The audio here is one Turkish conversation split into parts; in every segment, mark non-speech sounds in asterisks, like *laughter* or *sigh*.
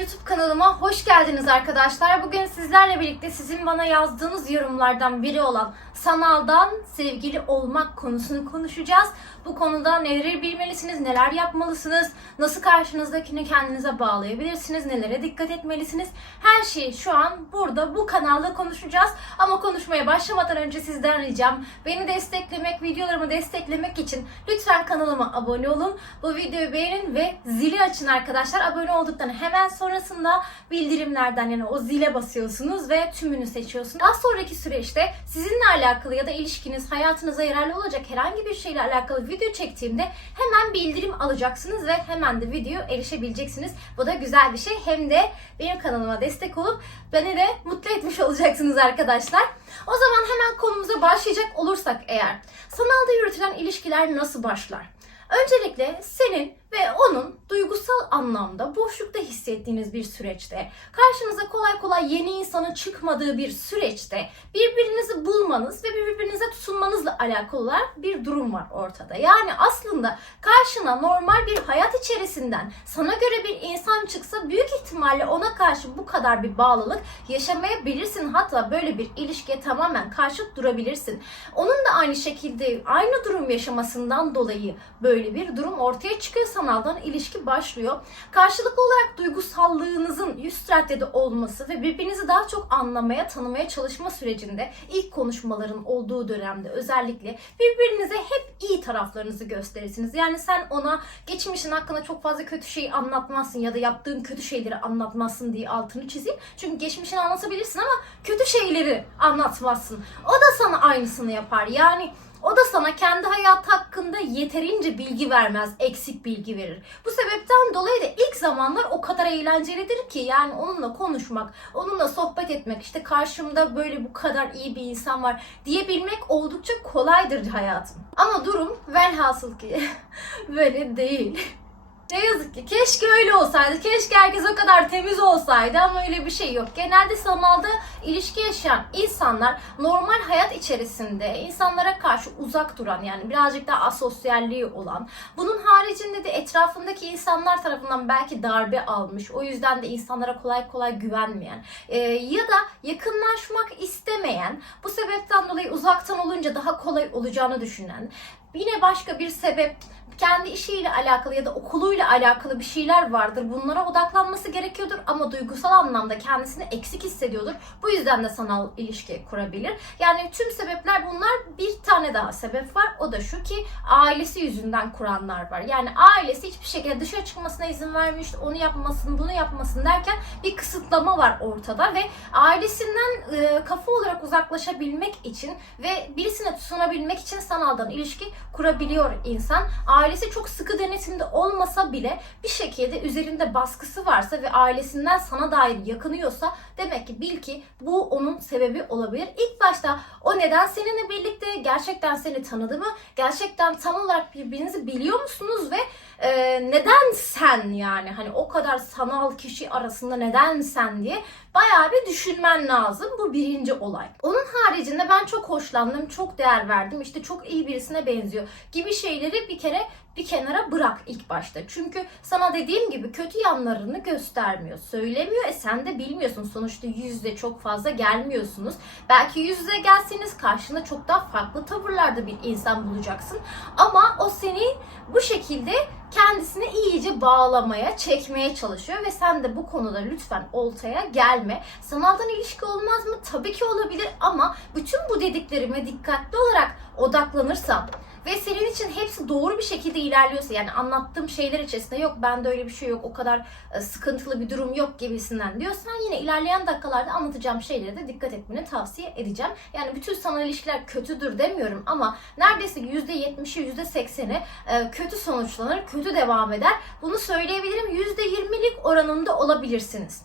YouTube kanalıma hoş geldiniz arkadaşlar. Bugün sizlerle birlikte sizin bana yazdığınız yorumlardan biri olan sanaldan sevgili olmak konusunu konuşacağız. Bu konuda neleri bilmelisiniz, neler yapmalısınız, nasıl karşınızdakini kendinize bağlayabilirsiniz, nelere dikkat etmelisiniz. Her şeyi şu an burada bu kanalda konuşacağız. Ama konuşmaya başlamadan önce sizden ricam beni desteklemek, videolarımı desteklemek için lütfen kanalıma abone olun. Bu videoyu beğenin ve zili açın arkadaşlar. Abone olduktan hemen sonrasında bildirimlerden yani o zile basıyorsunuz ve tümünü seçiyorsunuz. Daha sonraki süreçte sizinle alakalı ya da ilişkiniz, hayatınıza yararlı olacak herhangi bir şeyle alakalı video çektiğimde hemen bildirim alacaksınız ve hemen de video erişebileceksiniz. Bu da güzel bir şey. Hem de benim kanalıma destek olup beni de mutlu etmiş olacaksınız arkadaşlar. O zaman hemen konumuza başlayacak olursak eğer sanalda yürütülen ilişkiler nasıl başlar? Öncelikle senin ve onun duygusal anlamda boşlukta hissettiğiniz bir süreçte, karşınıza kolay kolay yeni insanın çıkmadığı bir süreçte birbirinizi bulmanız ve birbirinize tutunmanızla alakalı olarak bir durum var ortada. Yani aslında karşına normal bir hayat içerisinden sana göre bir insan çıksa büyük ihtimalle ona karşı bu kadar bir bağlılık yaşamayabilirsin. Hatta böyle bir ilişkiye tamamen karşı durabilirsin. Onun da aynı şekilde aynı durum yaşamasından dolayı böyle bir durum ortaya çıkıyor sanaldan ilişki başlıyor. Karşılıklı olarak duygusallığınızın yüz raddede olması ve birbirinizi daha çok anlamaya, tanımaya çalışma sürecinde ilk konuşmaların olduğu dönemde özellikle birbirinize hep iyi taraflarınızı gösterirsiniz. Yani sen ona geçmişin hakkında çok fazla kötü şey anlatmazsın ya da yaptığın kötü şeyleri anlatmazsın diye altını çizeyim. Çünkü geçmişini anlatabilirsin ama kötü şeyleri anlatmazsın. O da sana aynısını yapar. Yani o da sana kendi hayat hakkında yeterince bilgi vermez, eksik bilgi verir. Bu sebepten dolayı da ilk zamanlar o kadar eğlencelidir ki yani onunla konuşmak, onunla sohbet etmek, işte karşımda böyle bu kadar iyi bir insan var diyebilmek oldukça kolaydır hayatım. Ama durum velhasıl ki *laughs* böyle değil. Ne yazık ki keşke öyle olsaydı. Keşke herkes o kadar temiz olsaydı ama öyle bir şey yok. Genelde sanalda ilişki yaşayan insanlar normal hayat içerisinde insanlara karşı uzak duran yani birazcık daha asosyalliği olan. Bunun haricinde de etrafındaki insanlar tarafından belki darbe almış. O yüzden de insanlara kolay kolay güvenmeyen e, ya da yakınlaşmak istemeyen bu sebepten dolayı uzaktan olunca daha kolay olacağını düşünen yine başka bir sebep kendi işiyle alakalı ya da okuluyla alakalı bir şeyler vardır. Bunlara odaklanması gerekiyordur ama duygusal anlamda kendisini eksik hissediyordur. Bu yüzden de sanal ilişki kurabilir. Yani tüm sebepler bunlar. Bir tane daha sebep var. O da şu ki ailesi yüzünden kuranlar var. Yani ailesi hiçbir şekilde dışarı çıkmasına izin vermiyor. İşte onu yapmasın, bunu yapmasın derken bir kısıtlama var ortada ve ailesinden e, kafa olarak uzaklaşabilmek için ve birisine tutunabilmek için sanaldan ilişki kurabiliyor insan. Ailesi çok sıkı denetimde olmasa bile bir şekilde üzerinde baskısı varsa ve ailesinden sana dair yakınıyorsa demek ki bil ki bu onun sebebi olabilir. İlk başta o neden seninle birlikte gerçekten seni tanıdı mı? Gerçekten tam olarak birbirinizi biliyor musunuz ve e, neden sen yani hani o kadar sanal kişi arasında neden sen diye bayağı bir düşünmen lazım. Bu birinci olay. Onun haricinde ben çok hoşlandım, çok değer verdim. İşte çok iyi birisine benziyor gibi şeyleri bir kere bir kenara bırak ilk başta. Çünkü sana dediğim gibi kötü yanlarını göstermiyor, söylemiyor. E sen de bilmiyorsun. Sonuçta yüzde çok fazla gelmiyorsunuz. Belki yüz yüze gelseniz karşında çok daha farklı tavırlarda bir insan bulacaksın. Ama o seni bu şekilde kendisine iyice bağlamaya, çekmeye çalışıyor ve sen de bu konuda lütfen oltaya gelme. Sanaldan ilişki olmaz mı? Tabii ki olabilir ama bütün bu dediklerime dikkatli olarak odaklanırsan ve senin için hepsi doğru bir şekilde ilerliyorsa yani anlattığım şeyler içerisinde yok bende öyle bir şey yok o kadar e, sıkıntılı bir durum yok gibisinden diyorsan yine ilerleyen dakikalarda anlatacağım şeylere de dikkat etmeni tavsiye edeceğim. Yani bütün sanal ilişkiler kötüdür demiyorum ama neredeyse %70'i %80'i e, kötü sonuçlanır, kötü devam eder. Bunu söyleyebilirim %20'lik oranında olabilirsiniz.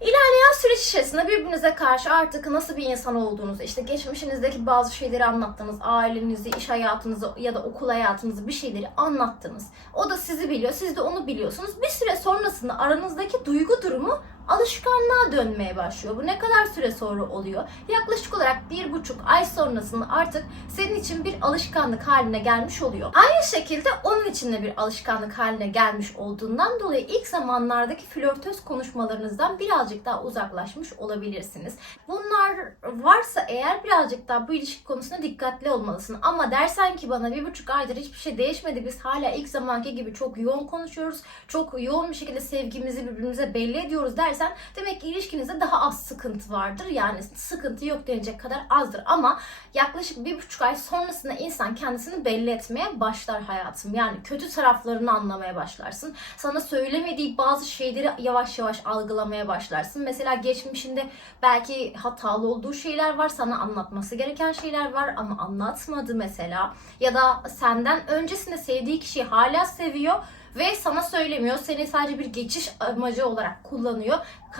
İlerleyen süreç içerisinde birbirinize karşı artık nasıl bir insan olduğunuzu, işte geçmişinizdeki bazı şeyleri anlattınız, ailenizi, iş hayatınızı ya da okul hayatınızı bir şeyleri anlattınız. O da sizi biliyor, siz de onu biliyorsunuz. Bir süre sonrasında aranızdaki duygu durumu alışkanlığa dönmeye başlıyor. Bu ne kadar süre sonra oluyor? Yaklaşık olarak bir buçuk ay sonrasında artık senin için bir alışkanlık haline gelmiş oluyor. Aynı şekilde onun için de bir alışkanlık haline gelmiş olduğundan dolayı ilk zamanlardaki flörtöz konuşmalarınızdan birazcık daha uzaklaşmış olabilirsiniz. Bunlar varsa eğer birazcık daha bu ilişki konusunda dikkatli olmalısın. Ama dersen ki bana bir buçuk aydır hiçbir şey değişmedi. Biz hala ilk zamanki gibi çok yoğun konuşuyoruz. Çok yoğun bir şekilde sevgimizi birbirimize belli ediyoruz dersen demek ki ilişkinizde daha az sıkıntı vardır. Yani sıkıntı yok denecek kadar azdır. Ama yaklaşık bir buçuk ay sonrasında insan kendisini belli etmeye başlar hayatım. Yani kötü taraflarını anlamaya başlarsın. Sana söylemediği bazı şeyleri yavaş yavaş algılamaya başlarsın. Mesela geçmişinde belki hatalı olduğu şeyler var. Sana anlatması gereken şeyler var ama anlatmadı mesela. Ya da senden öncesinde sevdiği kişiyi hala seviyor ve sana söylemiyor. Seni sadece bir geçiş amacı olarak kullanıyor.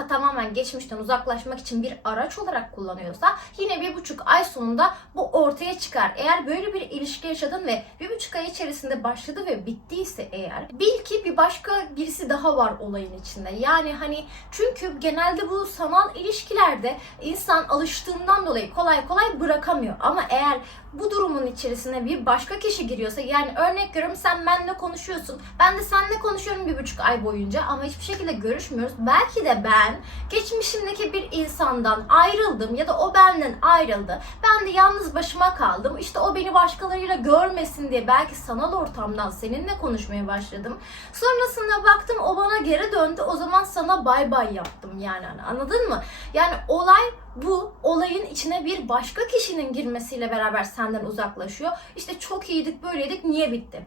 Tamamen geçmişten uzaklaşmak için bir araç olarak kullanıyorsa yine bir buçuk ay sonunda bu ortaya çıkar. Eğer böyle bir ilişki yaşadın ve bir buçuk ay içerisinde başladı ve bittiyse eğer bil ki bir başka birisi daha var olayın içinde. Yani hani çünkü genelde bu sanal ilişkilerde insan alıştığından dolayı kolay kolay bırakamıyor. Ama eğer bu durumun içerisine bir başka kişi giriyorsa yani örnek veriyorum sen benimle konuşuyorsun. Ben de seninle konuşuyorum bir buçuk ay boyunca ama hiçbir şekilde görüşmüyoruz. Belki de ben geçmişimdeki bir insandan ayrıldım ya da o benden ayrıldı. Ben de yalnız başıma kaldım. İşte o beni başkalarıyla görmesin diye belki sanal ortamdan seninle konuşmaya başladım. Sonrasında baktım o bana geri döndü. O zaman sana bay bay yaptım yani hani anladın mı? Yani olay bu olayın içine bir başka kişinin girmesiyle beraber senden uzaklaşıyor. İşte çok iyiydik böyleydik niye bitti?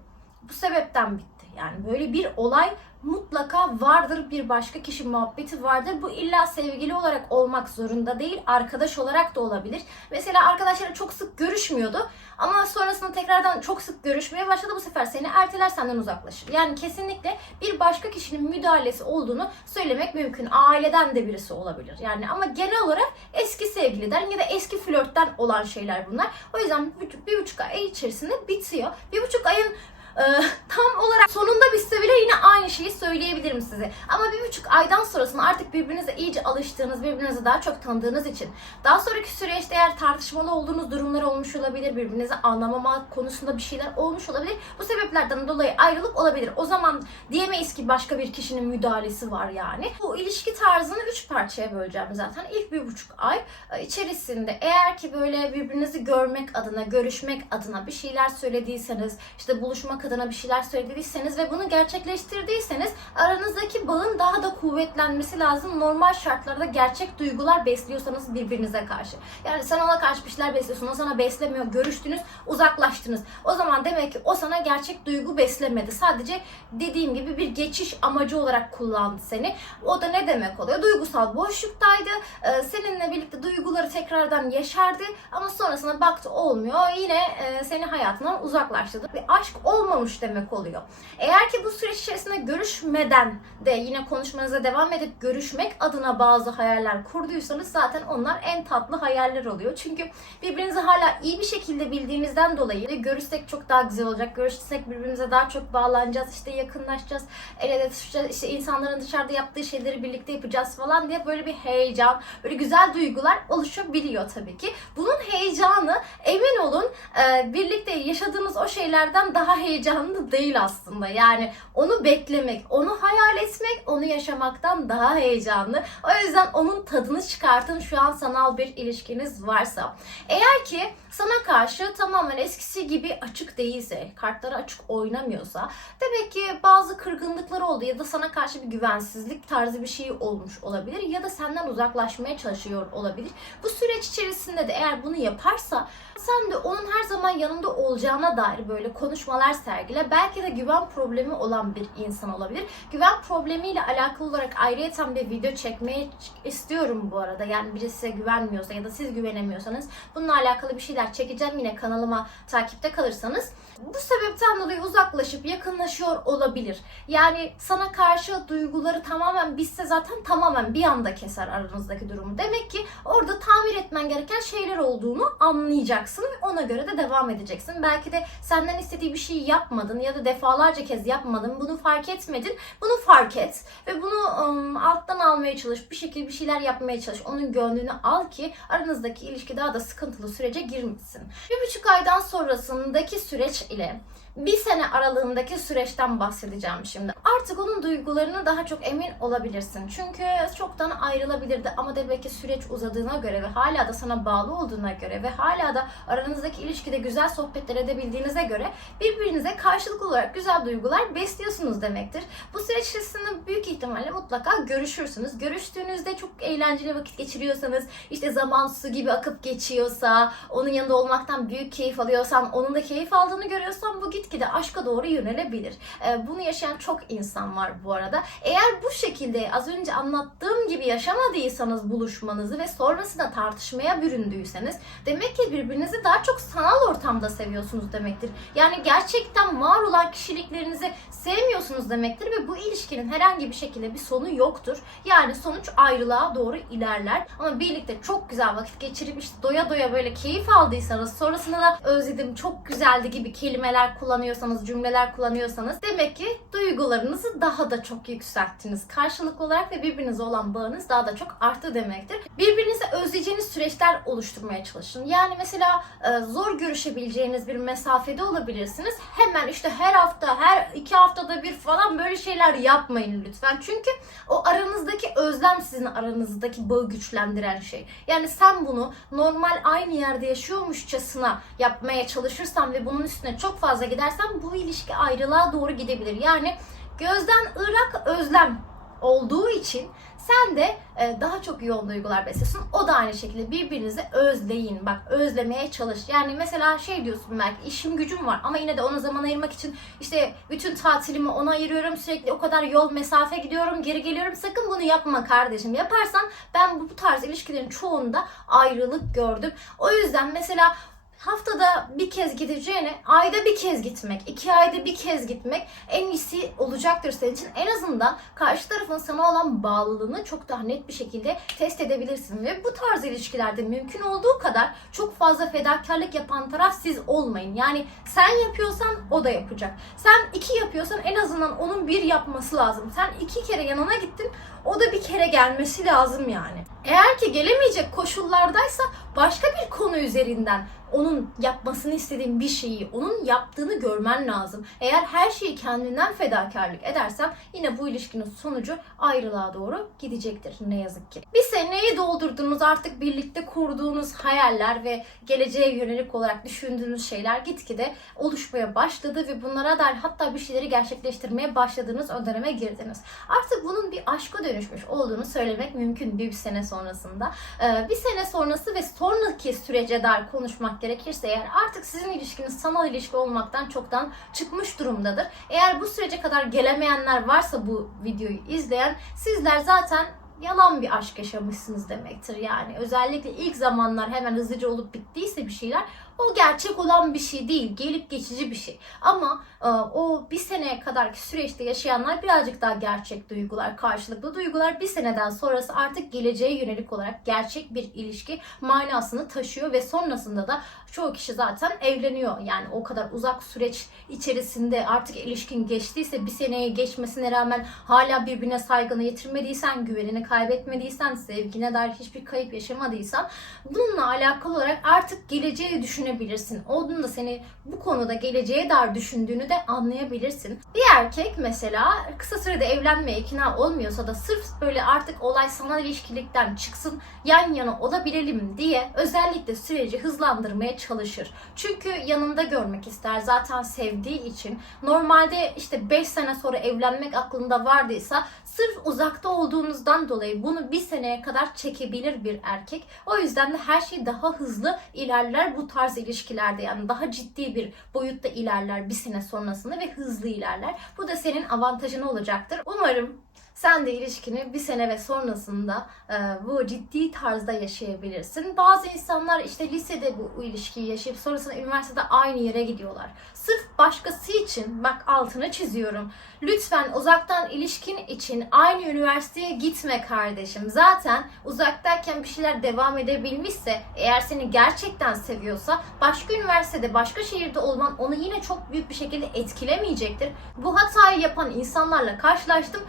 Bu sebepten bitti. Yani böyle bir olay mutlaka vardır bir başka kişi muhabbeti vardır. Bu illa sevgili olarak olmak zorunda değil. Arkadaş olarak da olabilir. Mesela arkadaşları çok sık görüşmüyordu. Ama sonrasında tekrardan çok sık görüşmeye başladı. Bu sefer seni erteler senden uzaklaşır. Yani kesinlikle bir başka kişinin müdahalesi olduğunu söylemek mümkün. Aileden de birisi olabilir. Yani ama genel olarak eski sevgiliden ya da eski flörtten olan şeyler bunlar. O yüzden bir, bir buçuk ay içerisinde bitiyor. Bir buçuk ayın ee, tam olarak sonunda bitse bile yine aynı şeyi söyleyebilirim size. Ama bir buçuk aydan sonrasında artık birbirinize iyice alıştığınız, birbirinizi daha çok tanıdığınız için daha sonraki süreçte eğer tartışmalı olduğunuz durumlar olmuş olabilir, birbirinizi anlamama konusunda bir şeyler olmuş olabilir. Bu sebeplerden dolayı ayrılık olabilir. O zaman diyemeyiz ki başka bir kişinin müdahalesi var yani. Bu ilişki tarzını üç parçaya böleceğim zaten. İlk bir buçuk ay e, içerisinde eğer ki böyle birbirinizi görmek adına, görüşmek adına bir şeyler söylediyseniz, işte buluşmak adına bir şeyler söylediyseniz ve bunu gerçekleştirdiyseniz aranızdaki bağın daha da kuvvetlenmesi lazım. Normal şartlarda gerçek duygular besliyorsanız birbirinize karşı. Yani sen ona karşı bir şeyler besliyorsun, o sana beslemiyor, görüştünüz, uzaklaştınız. O zaman demek ki o sana gerçek duygu beslemedi. Sadece dediğim gibi bir geçiş amacı olarak kullandı seni. O da ne demek oluyor? Duygusal boşluktaydı. Ee, seninle birlikte duyguları tekrardan yaşardı ama sonrasında baktı olmuyor. Yine e, seni hayatından uzaklaştırdı. Bir aşk olmamış demek oluyor. Eğer ki bu süreç içerisinde görüşmeden de yine konuşmanıza devam edip görüşmek adına bazı hayaller kurduysanız zaten onlar en tatlı hayaller oluyor. Çünkü birbirinizi hala iyi bir şekilde bildiğinizden dolayı görüşsek çok daha güzel olacak. Görüşsek birbirimize daha çok bağlanacağız. işte yakınlaşacağız. El ele tutuşacağız. işte insanların dışarıda yaptığı şeyleri birlikte yapacağız falan diye böyle bir heyecan, böyle güzel duygular oluşabiliyor tabii ki. Bunun heyecanı emin olun e, birlikte yaşadığımız o şeylerden daha heyecanlı değil aslında. Yani onu beklemek, onu hayal etmek, onu yaşamaktan daha heyecanlı. O yüzden onun tadını çıkartın şu an sanal bir ilişkiniz varsa. Eğer ki sana karşı tamamen eskisi gibi açık değilse, kartları açık oynamıyorsa demek ki bazı kırgınlıklar oldu ya da sana karşı bir güvensizlik tarzı bir şey olmuş olabilir ya da senden uzaklaşmaya çalışıyor olabilir. Bu süreç içerisinde de eğer bunu yaparsa sen de onun her zaman yanında olacağına dair böyle konuşmalar sergile. Belki de güven problemi olan bir insan olabilir. Güven problemiyle alakalı olarak ayrıyeten bir video çekmeyi istiyorum bu arada. Yani birisi size güvenmiyorsa ya da siz güvenemiyorsanız bununla alakalı bir şeyler çekeceğim yine kanalıma takipte kalırsanız. Bu sebepten dolayı uzaklaşıp yakınlaşıyor olabilir. Yani sana karşı duyguları tamamen bitse zaten tamamen bir anda keser aranızdaki durumu. Demek ki orada tamir etmen gereken şeyler olduğunu anlayacaksın ve ona göre de devam edeceksin. Belki de senden istediği bir şeyi yapmadın ya da defalarca kez yapmadın. Bunu fark etmedin. Bunu fark et ve bunu ım, alttan almaya çalış. Bir şekilde bir şeyler yapmaya çalış. Onun gönlünü al ki aranızdaki ilişki daha da sıkıntılı sürece girmesin. Bir buçuk aydan sonrasındaki süreç ile bir sene aralığındaki süreçten bahsedeceğim şimdi. Artık onun duygularını daha çok emin olabilirsin. Çünkü çoktan ayrılabilirdi ama demek ki süreç uzadığına göre ve hala da sana bağlı olduğuna göre ve hala da aranızdaki ilişkide güzel sohbetler edebildiğinize göre birbirinize karşılıklı olarak güzel duygular besliyorsunuz demektir. Bu süreç içerisinde büyük ihtimalle mutlaka görüşürsünüz. Görüştüğünüzde çok eğlenceli vakit geçiriyorsanız, işte zaman su gibi akıp geçiyorsa, onun yanında olmaktan büyük keyif alıyorsan, onun da keyif aldığını görüyorsan bu gitgide aşka doğru yönelebilir. Ee, bunu yaşayan çok insan var bu arada. Eğer bu şekilde az önce anlattığım gibi yaşamadıysanız buluşmanızı ve sonrasında tartışmaya büründüyseniz demek ki birbirinizi daha çok sanal ortamda seviyorsunuz demektir. Yani gerçekten var olan kişiliklerinizi sevmiyorsunuz demektir ve bu ilişkinin herhangi bir şekilde bir sonu yoktur. Yani sonuç ayrılığa doğru ilerler. Ama birlikte çok güzel vakit geçirip işte doya doya böyle keyif aldıysanız sonrasında da özledim çok güzeldi gibi kelimeler kullanıyorsanız, cümleler kullanıyorsanız demek ki duygularınızı daha da çok yükselttiniz. Karşılıklı olarak ve birbirinize olan bağınız daha da çok arttı demektir. Birbirinizi özleyeceğiniz süreçler oluşturmaya çalışın. Yani mesela e, zor görüşebileceğiniz bir mesafede olabilirsiniz. Hemen işte her hafta, her iki haftada bir falan böyle şeyler yapmayın lütfen. Çünkü o aranızdaki özlem sizin aranızdaki bağı güçlendiren şey. Yani sen bunu normal aynı yerde yaşıyormuşçasına yapmaya çalışırsan ve bunun üstüne çok fazla gidersen bu ilişki ayrılığa doğru gidebilir. Yani gözden ırak özlem olduğu için sen de e, daha çok yoğun duygular besliyorsun. O da aynı şekilde birbirinizi özleyin. Bak özlemeye çalış. Yani mesela şey diyorsun belki işim gücüm var ama yine de ona zaman ayırmak için işte bütün tatilimi ona ayırıyorum. Sürekli o kadar yol mesafe gidiyorum geri geliyorum. Sakın bunu yapma kardeşim. Yaparsan ben bu tarz ilişkilerin çoğunda ayrılık gördüm. O yüzden mesela haftada bir kez gideceğine ayda bir kez gitmek, iki ayda bir kez gitmek en iyisi olacaktır senin için. En azından karşı tarafın sana olan bağlılığını çok daha net bir şekilde test edebilirsin. Ve bu tarz ilişkilerde mümkün olduğu kadar çok fazla fedakarlık yapan taraf siz olmayın. Yani sen yapıyorsan o da yapacak. Sen iki yapıyorsan en azından onun bir yapması lazım. Sen iki kere yanına gittin o da bir kere gelmesi lazım yani. Eğer ki gelemeyecek koşullardaysa başka bir konu üzerinden onun yapmasını istediğin bir şeyi, onun yaptığını görmen lazım. Eğer her şeyi kendinden fedakarlık edersen yine bu ilişkinin sonucu ayrılığa doğru gidecektir ne yazık ki. Bir seneyi doldurduğunuz artık birlikte kurduğunuz hayaller ve geleceğe yönelik olarak düşündüğünüz şeyler gitgide oluşmaya başladı ve bunlara dair hatta bir şeyleri gerçekleştirmeye başladığınız o döneme girdiniz. Artık bunun bir aşka dönüşmüş olduğunu söylemek mümkün bir sene sonrasında. Ee, bir sene sonrası ve sonraki sürece dair konuşmak gerekirse eğer artık sizin ilişkiniz sanal ilişki olmaktan çoktan çıkmış durumdadır. Eğer bu sürece kadar gelemeyenler varsa bu videoyu izleyen sizler zaten yalan bir aşk yaşamışsınız demektir yani. Özellikle ilk zamanlar hemen hızlıca olup bittiyse bir şeyler o gerçek olan bir şey değil. Gelip geçici bir şey. Ama e, o bir seneye kadarki süreçte yaşayanlar birazcık daha gerçek duygular, karşılıklı duygular. Bir seneden sonrası artık geleceğe yönelik olarak gerçek bir ilişki manasını taşıyor ve sonrasında da çoğu kişi zaten evleniyor. Yani o kadar uzak süreç içerisinde artık ilişkin geçtiyse bir seneye geçmesine rağmen hala birbirine saygını yitirmediysen, güvenini kaybetmediysen, sevgine dair hiçbir kayıp yaşamadıysan bununla alakalı olarak artık geleceği düşünebilirsin. Onun da seni bu konuda geleceğe dair düşündüğünü de anlayabilirsin. Bir erkek mesela kısa sürede evlenmeye ikna olmuyorsa da sırf böyle artık olay sanal ilişkilikten çıksın, yan yana olabilelim diye özellikle süreci hızlandırmaya çalışır. Çünkü yanında görmek ister zaten sevdiği için. Normalde işte 5 sene sonra evlenmek aklında vardıysa sırf uzakta olduğunuzdan dolayı bunu bir seneye kadar çekebilir bir erkek. O yüzden de her şey daha hızlı ilerler bu tarz ilişkilerde yani daha ciddi bir boyutta ilerler bir sene sonrasında ve hızlı ilerler. Bu da senin avantajın olacaktır. Umarım sen de ilişkini bir sene ve sonrasında e, bu ciddi tarzda yaşayabilirsin. Bazı insanlar işte lisede bu, bu ilişkiyi yaşayıp sonrasında üniversitede aynı yere gidiyorlar. Sırf başkası için bak altını çiziyorum. Lütfen uzaktan ilişkin için aynı üniversiteye gitme kardeşim. Zaten uzaktayken bir şeyler devam edebilmişse eğer seni gerçekten seviyorsa başka üniversitede başka şehirde olman onu yine çok büyük bir şekilde etkilemeyecektir. Bu hatayı yapan insanlarla karşılaştım.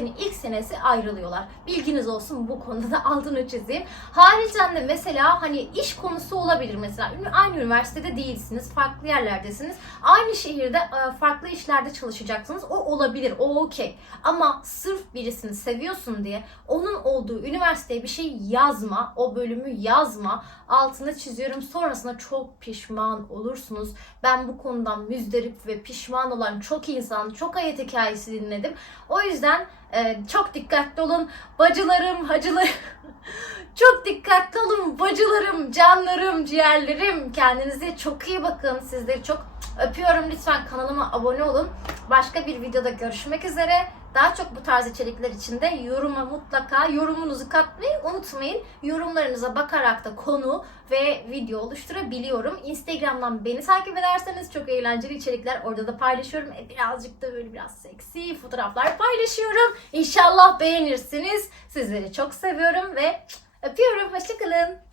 Üniversitenin ilk senesi ayrılıyorlar. Bilginiz olsun bu konuda *laughs* da altını çizeyim. Haricen de mesela hani iş konusu olabilir mesela. Aynı üniversitede değilsiniz. Farklı yerlerdesiniz. Aynı şehirde e, farklı işlerde çalışacaksınız. O olabilir. O okey. Ama sırf birisini seviyorsun diye onun olduğu üniversiteye bir şey yazma. O bölümü yazma. Altını çiziyorum. Sonrasında çok pişman olursunuz. Ben bu konudan müzdarip ve pişman olan çok insan, çok hayat hikayesi dinledim. O yüzden e, çok dikkatli olun. Bacılarım, hacılarım. *laughs* çok dikkatli olun bacılarım, canlarım, ciğerlerim. Kendinize çok iyi bakın. Sizleri çok öpüyorum. Lütfen kanalıma abone olun. Başka bir videoda görüşmek üzere. Daha çok bu tarz içerikler için de yoruma mutlaka yorumunuzu katmayı unutmayın. Yorumlarınıza bakarak da konu ve video oluşturabiliyorum. Instagram'dan beni takip ederseniz çok eğlenceli içerikler orada da paylaşıyorum. E, birazcık da böyle biraz seksi fotoğraflar paylaşıyorum. İnşallah beğenirsiniz. Sizleri çok seviyorum ve öpüyorum. Hoşçakalın.